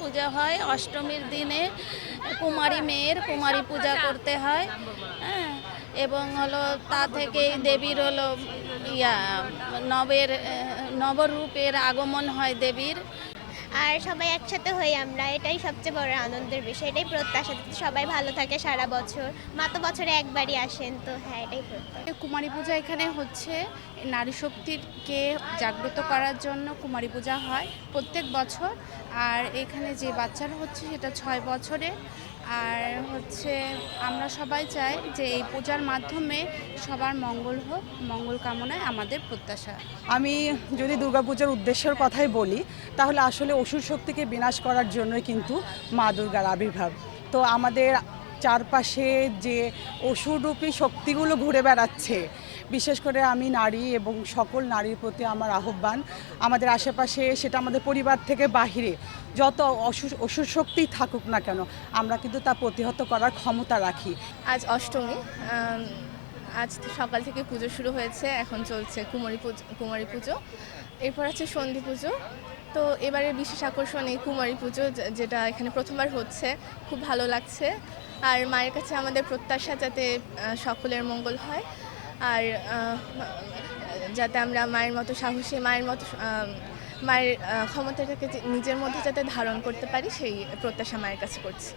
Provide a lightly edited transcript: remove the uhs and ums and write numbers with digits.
পূজা হয়। অষ্টমীর দিনে কুমারী মেয়ের কুমারী পূজা করতে হয়। হ্যাঁ, এবং হলো তা থেকেই দেবীর হলো ইয়া নবরূপের আগমন হয় দেবীর। আর সবাই একসাথে হই আমরা, এটাই সবচেয়ে বড় আনন্দের বিষয়, এটাই প্রত্যাশা যাতে সবাই ভালো থাকে সারা বছর। মা তো বছরে একবারই আসেন, তো হ্যাঁ এটাই প্রত্যাশা। কুমারী পূজা এখানে হচ্ছে নারী শক্তিকে জাগ্রত করার জন্য কুমারী পূজা হয় প্রত্যেক বছর। আর এখানে যে বাচ্চারা হচ্ছে সেটা 6 বছরে। আর হচ্ছে আমরা সবাই চাই যে এই পূজার মাধ্যমে সবার মঙ্গল হোক, মঙ্গল কামনায় আমাদের প্রত্যাশা। আমি যদি দুর্গাপূজার উদ্দেশ্যের কথাই বলি, তাহলে আসলে অসুর শক্তিকে বিনাশ করার জন্যই কিন্তু মা দুর্গার আবির্ভাব। তো আমাদের চারপাশে যে অসুররূপী শক্তিগুলো ঘুরে বেড়াচ্ছে, বিশেষ করে আমি নারী এবং সকল নারীর প্রতি আমার আহ্বান, আমাদের আশেপাশে সেটা আমাদের পরিবার থেকে বাহিরে যত অসুর শক্তি থাকুক না কেন, আমরা কিন্তু তা প্রতিহত করার ক্ষমতা রাখি। আজ অষ্টমী। আজ সকাল থেকে পুজো শুরু হয়েছে, এখন চলছে কুমারী পুজো, এরপর আছে সন্ধি পুজো। তো এবারের বিশেষ আকর্ষণ এই কুমারী পুজো, যেটা এখানে প্রথমবার হচ্ছে। খুব ভালো লাগছে। আর মায়ের কাছে আমাদের প্রত্যাশা যাতে সকলের মঙ্গল হয়, আর যাতে আমরা মায়ের মতো সাহসী, মায়ের ক্ষমতাটাকে নিজের মধ্যে যাতে ধারণ করতে পারি, সেই প্রত্যাশা মায়ের কাছে করছি।